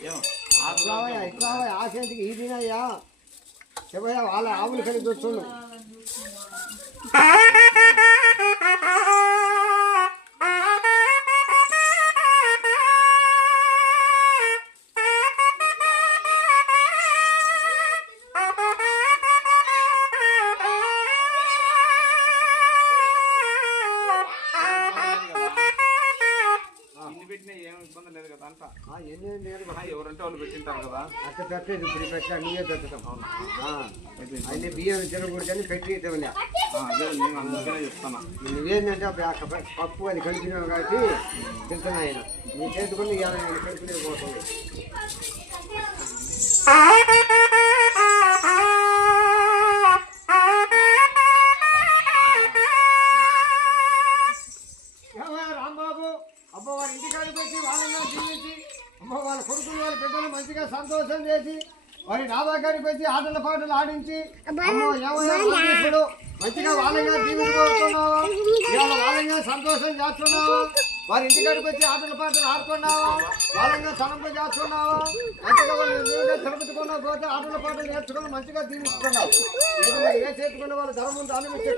ఇట్లా ఆశంతికి ఈ తినయ్యా చెప్పయ్యా వాళ్ళ ఆవులు కలిగి చూస్తుండు ఎవరంటే వాళ్ళు పెట్టింటారు కదా అట్లా పెట్టలేదు ఇప్పుడు పెట్టా నీవే పెడతాం అన్ని బియ్యం తినకూడదని పెట్టి అదే నేను అందుకనే చెప్తాను నువ్వేంటంటే పప్పు అది కలిపినావు కాబట్టి తింటున్నా ఆయన నీ చేసుకుని కలిపినది పోతుంది రాంబాబు అబ్బో వారి ఇంటికాడికి వచ్చి వాళ్ళని జీవించి అమ్మ వాళ్ళ కొడుకులు వాళ్ళ బిడ్డలు మంచిగా సంతోషం చేసి వారి డాబాగారికి వచ్చి ఆటల పాటలు ఆడించి అమ్మో ఏమయ్యాడు మంచిగా వాళ్ళగా జీవించుకుంటున్నావా ఇవాళ వాళ్ళగా సంతోషం చేస్తున్నావా వారి ఇంటికాడికి వచ్చి ఆటల పాటలు ఆడుకున్నావా వాళ్ళగా తలంపు చేస్తున్నావా మంచిగా వాళ్ళు తిరుపతికున్నా పోతే ఆటల పాటలు నేర్చుకుని మంచిగా జీవించుకున్నావు ఏ చేతుకున్న వాళ్ళ ధర్మం దాని మీద